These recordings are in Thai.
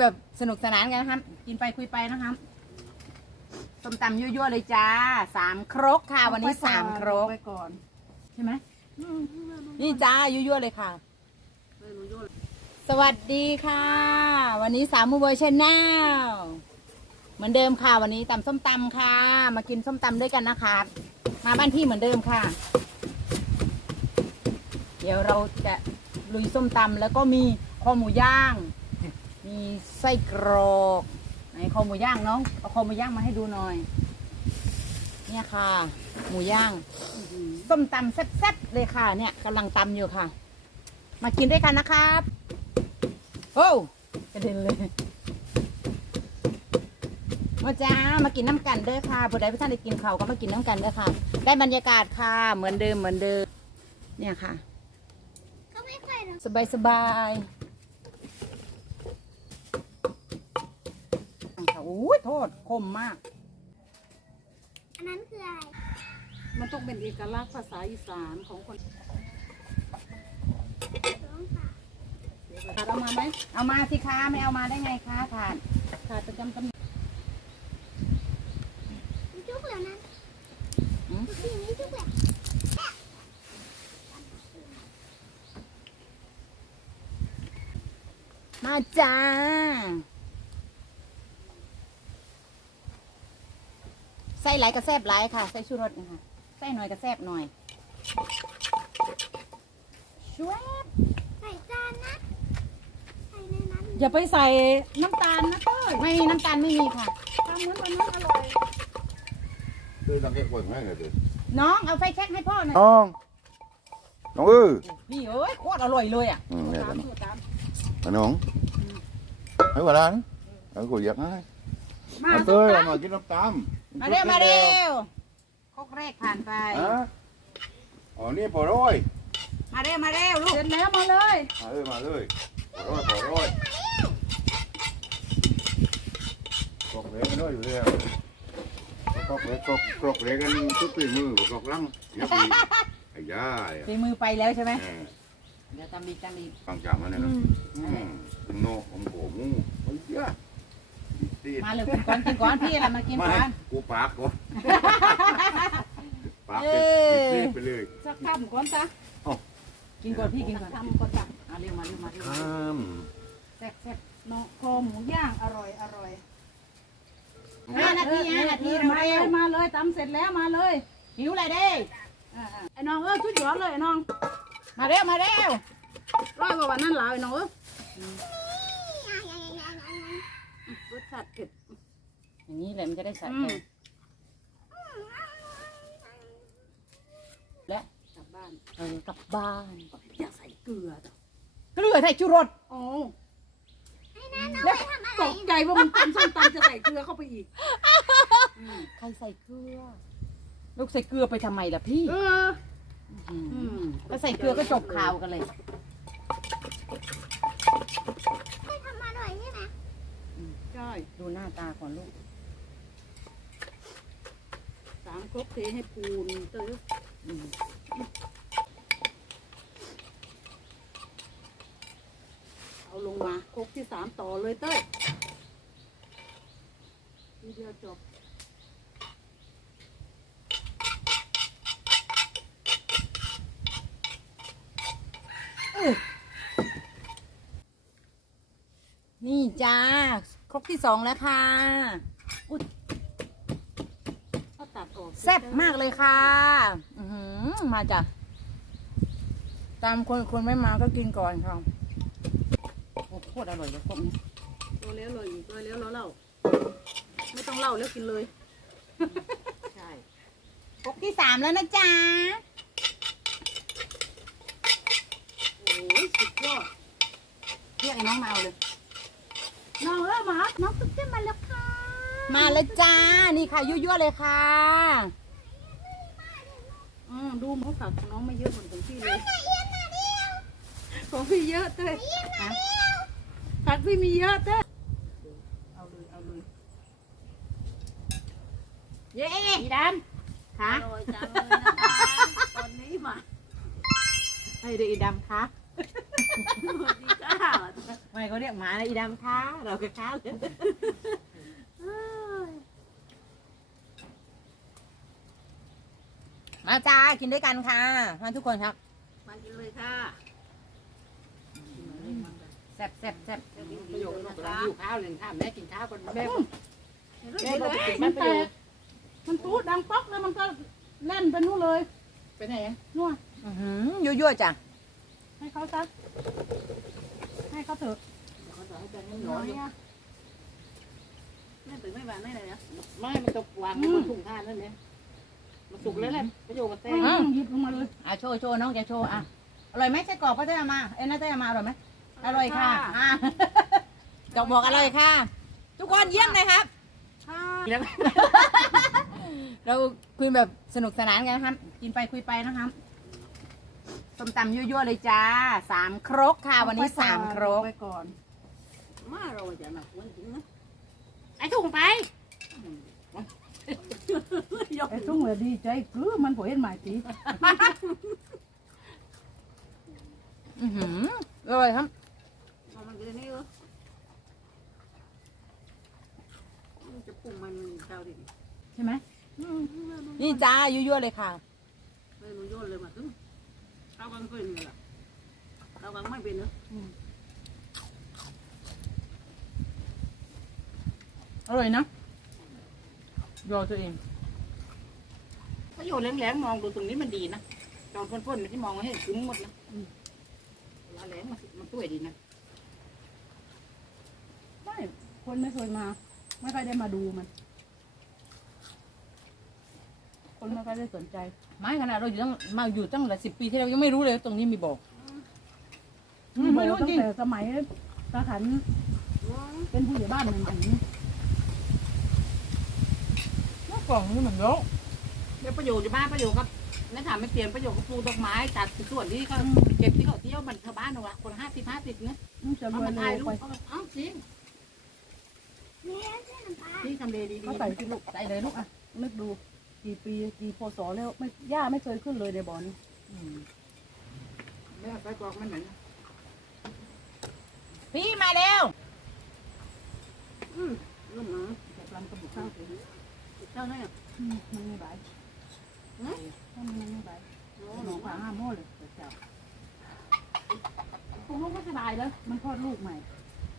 แบบสนุกสนานกันนะครับ กินไปคุยไปนะครับส้มตำยั่วๆเลยจ้าสามครกค่ะ วันนี้สามครกไปก่อน ใช่ไหมอืมนี่จ้ายั่วๆเลยค่ะไม่รู้โยนสวัสดีค่ะ วันนี้สามมูเบอร์ชแนลเหมือนเดิมค่ะ วันนี้ตำส้มตำค่ะ มากินส้มตำด้วยกันนะคะ มาบ้านพี่เหมือนเดิมค่ะ เดี๋ยวเราจะลุยส้มตำแล้วก็มีคอหมูย่าง มีไส้กรอกไหนคอหมูย่างน้องเอาคอหมูย่างมาให้ดูหน่อย เนี่ยค่ะ หมูย่างส้มตำแซ่บๆเลยค่ะ เนี่ยกำลังตำอยู่ค่ะ มากินด้วยกันนะครับโอ้กระเด็นเลยมาจ้ามากินน้ำกันเด้อค่ะผู้ใดผู้ท่านได้กินเขาวก็มากินน้ำกันเด้อค่ะ ได้บรรยากาศค่ะ เหมือนเดิมเหมือนเดิม เนี่ยค่ะ ก็ไม่ค่อยหรอกสบายสบายค่ะ โอ้ยโทษคมมาก อันนั้นคืออะไร มันต้องเป็นเอกลักษณ์ภาษาอีสานของคนร้องค่ะขาดเอามาไหมเอามาสิคะไม่เอามาได้ไงคะถาดถาดประจำตำแหน่งมีทุกแล้วนั้นหืมทุกทีมีทุกแล้วมาจ้า ส่หลายกระแซบหลายค่ะ ใส่ชูรสนะคะใส่หน่อยกระแซบหน่อยช่วยใส่จานนะใส่ในนั้นอย่าไปใส่น้ำตาลนะเต้ยไม่มีน้ำตาลไม่มีค่ะทำเหมือนวันนั้นอร่อย Tôi đang cái quần ngay rồi được. น้องเอาไฟแช็กให้พ่อหน่อย Không. Nó ư. นี่เอ้ยโคตรอร่อยเลยอะ Ừ, nè ตาม tao สูตรตาม nó nóng. Thấy bà Lan. Ở cô giật ấy. มา Mà tươi là mà cái nắp tam. มาเร็วมาเร็วครกแรกผ่านไป Hả? Ở đây bỏ rồi. มาเร็วมาเร็วลูกเสร็จแล้วมาเลย Mà ơi mà ơi. Bỏ rồi bỏ rồi. Cọc rễ cái nói rồi. Cọc rễ cọc cọc rễ cái chút tùy mưa của cọc lăng. Nhớ gì? Ây da. ฝีมือไปแล้วใช่ไหม Nè, เดี๋ยวตำดีตำดี Bằng chạm này nè. Ừ. Từng nộ ông cổ mu. Ôi da. Đi. มาเลยกินก่อนกินก่อนพี่อะไรมากินก่อนกูปากก่อนปากเอ้เป็นยไปเลยสักคำก่อนจ้ะกินก่อนพี่กินก่อนทำก่อนจ้ะเอาเร็วมาเร็วมาเร็วข้ามแซ่บแซ่บเนาะคอหมูย่างอร่อยอร่อยห้านาทีห้านาทีออเร็วมาเร็วเลยมาเลยตำเสร็จแล้วมาเลยหิวอะไรเด้อ่าๆไอ้น้องเอ้ยชุดหยอดเลยไอ้น้อง มาเร็วมาเร็วร้อยกว่าวันนั้นหลายไอ้น้องเอ้ยร สชาติเผ็ดอย่างนี้แหละมันจะได้ใส่อืมและกลับบ้านเออกลับบ้าน อย่าใส่เกลือจ้ะเกลือใส่ชูรสโอ้แล้วตกใจว่ามันตำส้มตำจะใส่เกลือเข้าไปอีกใครใส่เกลือ ลูกใส่เกลือไปทำไมล่ะพี่เอออืมอืมก็ใส่เกลือก็จบข่าวกันเลย ไม่ทำอร่อยใช่ไหม ใช่ดูหน้าตาก่อนลูกสามครกเทให้ปูนเตยอืมเอาลงมาครกที่สามต่อเลยเต้ยทีเดียวจบนี่จ้า ครกที่สองแล้วค่ะถ้าตัดออกแซ่บมากเลยค่ะ อือหือมาจ้ะตามคนคนไม่มาก็กินก่อนค่ะโอ้โคตรอร่อยเลยพวกนี้ตัวเลี้ยวเลยอีกตัวเลี้ยวแล้วเล่าไม่ต้องเล่าแล้วกินเลย ใช่ครกที่สามแล้วนะจ๊ะโอ้ยสุดยอดเรียกไอ้น้องมาเอาเลย น้องเอ้ยมาน้องตุ๊กเต้นมาแล้วค่ะมาแล้วจ้า นี่ค่ะยั่วๆเลยค่ะ อืมดูหมูผักของน้องไม่เยอะเหมือนของพี่เลยของพี่เยอะเต้ยฮะผักพี่มีเยอะเต้ยเอาเลยเอาเลยเย้อีดำค่ะอร่อยจังเลยนะคะตอนนี้มาให้ดูอีดำค่ะสวัสดีค่ะ ไม่เขาเรียกหมานะอีดำค้าเราก็ค้าเลยมาจ้ากินด้วยกันค่ะ มาทุกคนครับมากินเลยค่ะแซ่บแซ่บแซ่บประโยชน์นะคะอยู่ข้าวเลยข้าวแม่กินข้าวคนแม่แม่บอกเลยเก็บมัมานประแตโยชกน์มันตูดดังป๊อกแล้วมันก็แล่นไปนู่นเลยไปไหนอะนู่นอื้อหือยั่วๆจ้ะให้เขาซะ ให้เขาเถอะน้อยอะแม่ตื่นไม่หวานไม่เลยนะไม่มันตกวางในบนถุงผ้านั่นเนี่ยมันสุกแล้วแหละประโยชน์มันแตแม่กหยิบลงมาเลยอะโชว์โชว์น้องแกโชว์อะอร่อยไหมไส้กรอกพ่อเต้เอามาเอ้ยน้าเต้เอามาอร่อยไหมอร่อยค่ะอะจอกบอกอร่อยค่ะ ทุกคนเยี่ยมเลยครับ ค่ะแล้วเราคุยแบบสนุกสนานกันนะครับ กินไปคุยไปนะครับ ส้มตำยั่วๆเลยจ้าสามครกค่ะ วันนี้สามครกไปก่อน มาเราจะมาควรถึงนะไอ้ถุงไปไอ้ทุ่งเลยดีใจคือมันผัวเห็นหมายตีอือหืออร่อยครับเอามันกินนี่เหรอมันจะปรุงมันเจ้าดิใช่ไหมนี่จ้ายั่วๆเลยค่ะไม่รู้โยนเลยมาถึง เรากังเป็นไงล่ะเรากังไม่เป็นเนอะอร่อยนะยอตัวเองประโยชน์แหลมๆมองดูตรงนี้มันดีนะจอนพ่นๆที่มองให้คุ้มหมดนะเวลาแหลมมันมันตุ้ยดีนะไม่คนไม่เคยมา ไม่ค่อยได้มาดูมัน คนไม่ค่อยได้สนใจ ไม่ขนาดเราอยู่ตั้งมาอยู่ตั้งหลายสิบปีที่เรายังไม่รู้เลย ตรงนี้มีบอกไม่รู้ตั้จริงงแต่สมัยตาขันเป็นผู้ใหญ่บ้านเหมือนกันนี้เมื่อก่อนนี่เหมือนเยอะเดี๋ยวประโยชน์อยู่บ้านประโยชน์ครับในถามไม่เปลี่ยนประโยชน์ก็ปลูกดอกไม้จัดส่วนที่เขาเก็บที่เขาเที่ยวมันชาวบ้านเอาละคนห้าสิบห้าสิบเนี่ยมันจะรเอาวยมาเร็ถ่ายวรูไปปเอาเอ้าจริงเนี่ยเส้นน้ำปลาที่ทำเลดีเขาใส่ที่ลูกใส่เลยลูกอะนึกดู กี่ปีกี่พศแล้วไม่ย่าไม่เคยขึ้นเลยในบ่อนี้ไม่เอาไปกรอกมันเหมือนพี่มาเร็วลูกหมาแต่ลำกระบุกข้าวถึงเจ้าเนี่ยอืมมันไม่ใบถ้ามันไม่ใบหนูขาห้าโม่เลยเดี๋ยวเจ้าพวกลูกก็สบายแล้วมันคลอดลูกใหม่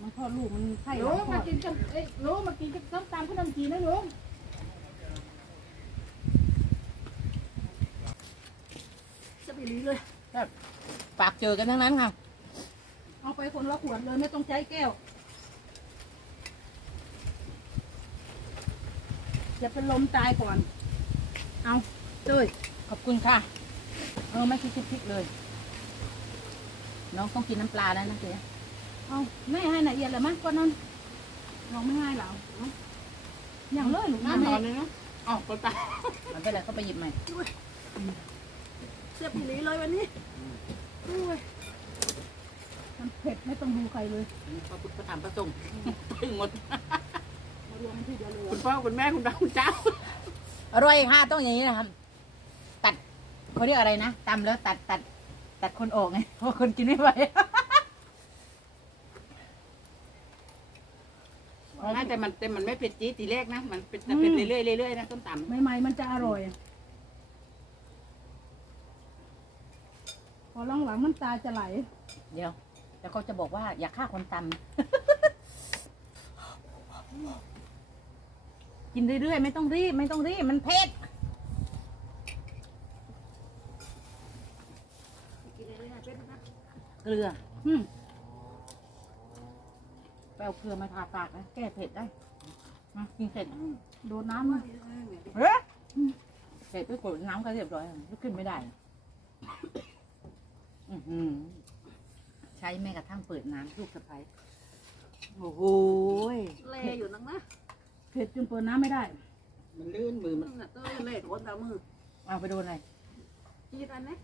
มันคลอดลูกมันไข่ลุแล้วงคลมาอดกินกันเอ้ยลุงมากินกันส้มตำขนมจีนนะลุง จะไปรีเลยฝากเจอกันทั้งนั้นค่ะ เอาไปคนละขวดเลยไม่ต้องใช้แก้วจะเป็นลมตายก่อน เอาเจ้ยขอบคุณค่ะเออไม่คิดคิดคิดเลย น้องต้องกินน้ำปลาแล้วนะเจ๊เอาไม่ให้ละเอียดเลยมั้งก็นั่นลองไม่ให้เหรอเอาอย่างเลยลูกน้ำน้ำนอนเลยนะอ๋อก็ตายมันเป็นไรก็ไปหยิบใหม่ เสียบอีหลีเลยวันนี้อุ้ยมันเผ็ดไม่ต้องดูใครเลยพระพุทธธรรมพระสงฆ์ถึงหมด มารวมที่เดียวเลยคุณพ่อคุณแม่คุณตาคุณเจ้าอร่อยค่ะต้องอย่างนี้นะครับ ตัดเขาเรียกอะไรนะตำแล้วตัดตัด ตัดคนออกไงเพราะคนกินไม่ไหวไม่แต่มันแต่มันไม่เป็นจี๊ดทีแรกนะ มันเป็นแต่เป็นเรื่อยๆเรื่อยๆนะส้มตำใหม่ๆมันจะอร่อย พอหลังๆมันตาจะไหล เดี๋ยวแล้วเขาจะบอกว่าอย่าฆ่าคนตำ กินเรื่อยๆ ไม่ต้องรีบ ไม่ต้องรีบ มันเผ็ดเกลืออืมไปเอาเกลือมาทาปากนะแก้เผ็ดได้มากินเสร็จโดนน้ำนะเฮ้ยเสร็จไปกดน้ำก็เรียบร้อยลุกขึ้นไม่ได้ อื้อหือใช้แม้กระทั่งเปิดน้ำลูกสะพ้ยโอ้โหยเล่อยู่นักนะเผ็ดจนเปิดน้ำไม่ได้ มันลื่นมือมันน่ะเต้ยเล่โดนตามือเอาไปโดนอะไรจี๊ดอันนี้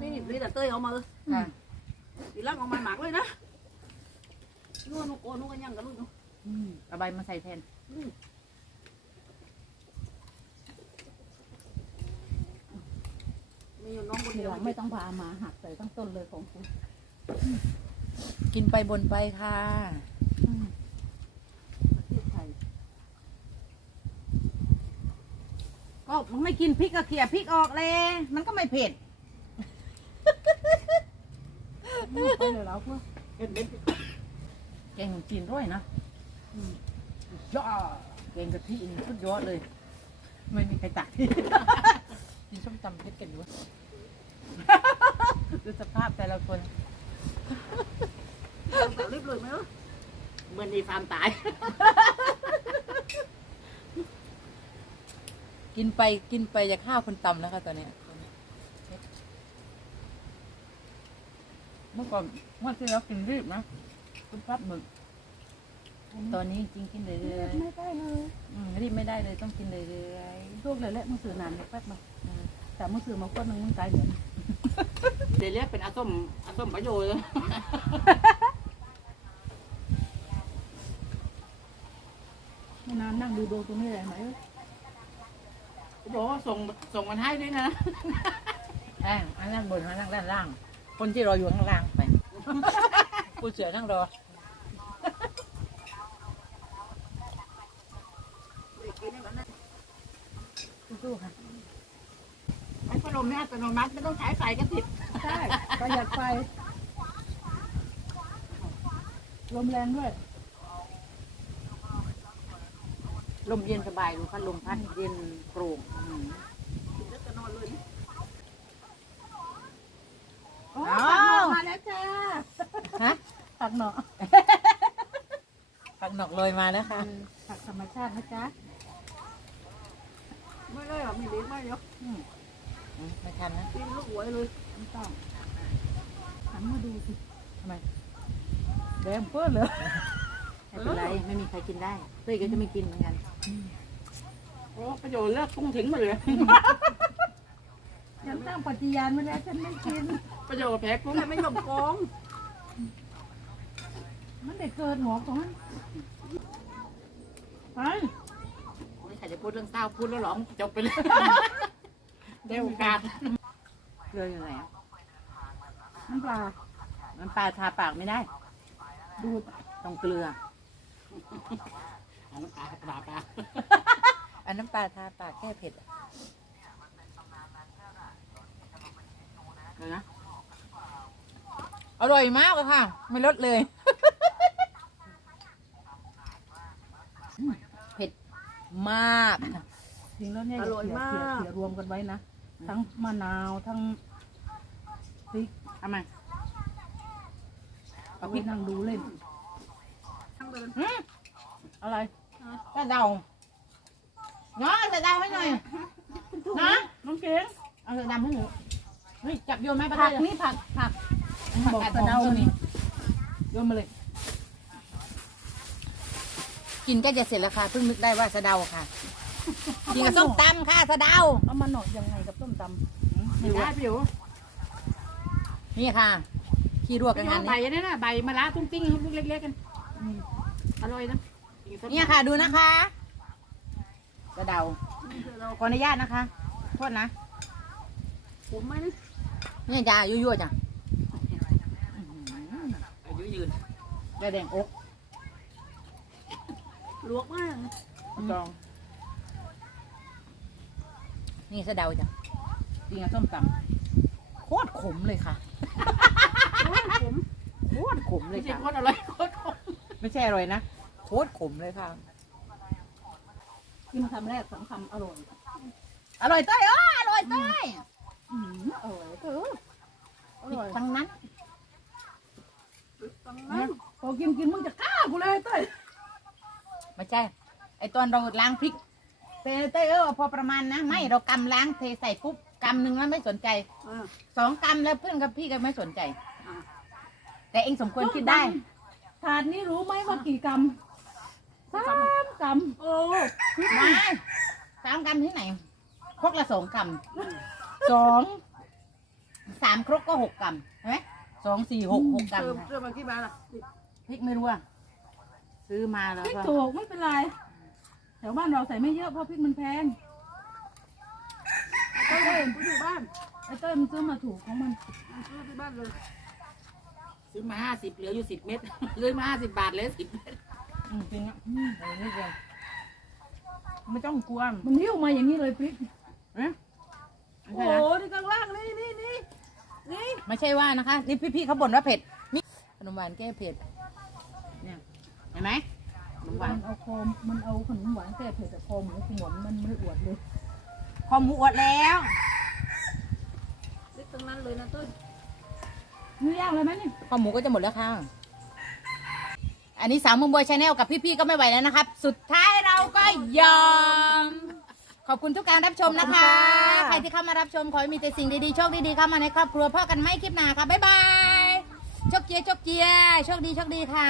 นี่นี่แต่เต้ยเอามาเลยค่ะ ดีลักเอามาหมักเลยนะนู่นนู่นโกนู่นกันยังกันลูกนู่นอืมเอาใบมาใส่แทน อยู่น้องคนทีเดียวหลังไม่ต้องพามาหักใส่ตั้งต้นเลยของคุณกินไปบนไปค่ะประเทศไทยก็มึงไม่กินพริกก็เขี่ยพริกออกเลย มันก็ไม่เผ็ดไปเลยแล้วพวกเห็นเม็ดแกงขนมจีนด้วยนะสุดยอดแกงกะทินี่สุดยอดเลย ไม่มีใครตักที่กินส้มตำเพชรกันอยู่ ดูสภาพแต่ละคนรีบเลยไหมเหมือนในฟาร์มตาย กินไปกินไปจะข้าวคนตำนะคะตอนเนี้ยเมื่อก่อนเมื่อที่เรากินรีบนะคุณพับหมึก ตอนนี้จริงๆกินเรื่อยไม่ได้เลยๆอืมรีบไม่ได้เลยต้องกินเรื่อยช่วงเลยแหละมึงสื่อนานแป๊บมา แต่มึงสื่อมาคนหนึงมึงตายเหมือนเดี๋ยวเรียกเป็นอาส้มอาส้มประโยชน์ไม่นานนั่งดูดวงตรงนี้เลยไหมบอกว่าส่งส่งมันให้ด้วยนะแอ่อันนั่งบนอันนั่งด้านล่าง คนที่รออยู่ข้างล่างไปกูเสือนั่งรอสู้ค่ะ มเนี่ยอัตโนมัติไม่ต้องใช้ไฟก็ติดใช่ประหยัดไฟลมแรงด้วย ลมเย็นสบายดูพัดลมพัดเย็นโปร่งอืมจะนอนเลยอ้าวมาแล้วจ้าฮะผักหน่อผักหนอกลอยมาแล้วค่ะผักธรรมชาตินะจ๊ะไม่ได้หรอมีเลี้ยงไม่เนาะอืม ไม่ทันนะกินลูกหัวเลยไม่ต้องหันมาดูสิทำไมแดงเปื้อนเลยไม่เป็นไรไม่มีใครกินได้เต้ยก็จะไม่กินเหมือนกันโอ้ประโยชน์เลิกกุ้งถึงมาเลยยังตั้งปฏิญาณไม่แล้วฉันไม่กิน ประโยชน์แพ้กุ้งแต่ไม่ยอมกองมันได้เกิดหงอกของมันไปไม่ใครจะพูดเรื่องเศร้าพูดแล้วหรอจบไปเลย ได้โอกาสเรื่องยังไงอะน้ำปลาน้ำปลาทาปากไม่ได้ ดูดต้องเกลือ อันน้ำปลาปลาปลาอันน้ำปลาทาปากแก้เผ็ดอะเดี๋ยวนะ อร่อยมากเลยค่ะ ไม่ลดเลย เผ็ดมาก จริงแล้วเนี่ยเขี่ยเขี่ยเขี่ยรวมกันไว้นะ ทั้งมะนาวทั้งพริกทำไมเอาพริกนั่งดูเล่นทั้งเดินอืมอะไรกระเดาเนาะกระเดาให้หน่อยนะน้องเก๋งเอากระดำให้หนูเฮ้ยจับโยนไหมปลาผักเต้ยนี่ผักผักบบออกกกกระระเดาเดานี่นี่โยนมาเลย กินก็จะเสร็จแล้วค่ะเพิ่งนึกได้ว่าสะเดาค่ะ กินกับส้มตำค่ะสะเดาเอามาหนอดยังไงกับต้มตำไม่ได้พี่อยู่นี่ค่ะขี้รวกกันงานใบนี้นี่นะใบมะระตุ้งติ้งลูกเล็กๆกันอืมอร่อยนะเนี่ยค่ะดูนะคะสะเดาขออนุญาตนะคะโทษนะผมไม่นี่จ้ายั่วๆจ้ะอายุยืนแดงอกลวกมากจอง นี่สะเดาจ้ะกินกับส้มตโคตรขมเลยค่ะผมโคตรขมเลไม่ยใช่ค่ะคนอร่อยคนขมไม่ใช่อร่อยนะ โคตรขมเลยค่ะำกินคำแรกสองคำอร่อยอร่อยเต้ยอ๋ออร่อยเต้ยอืมอร่อยเอออร่อยทั้งนั้นตังนั้น พอกินกินมึงจะฆ่ากูเลยเต้ยไม่ใช่ ไอตอนเราล้างพริก เต้ยเต้ยเออพอประมาณนะ ไม่เรากำล้างเทใส่ปุ๊บกำหนึ่งแล้วไม่สนใจอ่าสองกำแล้วเพื่อนกับพี่ก็ไม่สนใจ อ่าแต่เองสมควรคิดได้ ถาดนี้รู้ไหมว่ากี่กรัมสามกรัมโอ้ไม่สามกำที่ไหนครกละสองกำสองสามครกก็หกกำใช่ไหมสองสี่หกหกเติมกำเติมมากี่บาทล่ะพริกไม่รู้อะซื้อมาแล้วพริกก็ถูกไม่เป็นไร แถวบ้านเราใส่ไม่เยอะเพราะพริกมันแพงก็เลยผู้อยู่บ้านไอ้เต้ยมันซื้อมาถูกของมันมันซื้อที่บ้านเลยซื้อมาห้าสิบเหลืออยู่สิบเม็ดซื้อมาห้าสิบบาทเหลือสิบเม็ดอืมจริงอะอืมเอานิดเดียวไม่ต้องกลัวมันหิ้วมาอย่างนี้เลยพริกเอ๊ะโอ้ไม่โหใช่นะนี่ข้างล่างนี่นี่นี่นี่ไม่ใช่ว่านะคะ นี่พี่ๆเขาบ่นว่าเผ็ดนี่ขนมหวานแก้เผ็ดเนี่ยเห็นไหมขน มหวามันนเอาคอมมันเอาขนมหวานแก้เผ็ดแต่คอหมูขมวนมันไม่อวดเลย คอหมูอวดแล้วเล็กตรงนั้นเลยนะเต้ยนี่ย่างเลยไหมนี่คอหมูก็จะหมดแล้วค่ะ อันนี้สาวเมืองบอยชาแนลกับพี่ๆก็ไม่ไหวแล้วนะครับ สุดท้ายเราก็ยอม ขอบคุณทุกการรับชมนะคะ ใครที่เข้ามารับชมขอให้มีแต่สิ่งดีๆ โชคดีๆเข้ามาในครอบครัวพ่อกันไม่คลิปหน้าค่ะ บ๊ายบาย โชคเจียโชคเจียโชคดีโชคดีค่ะ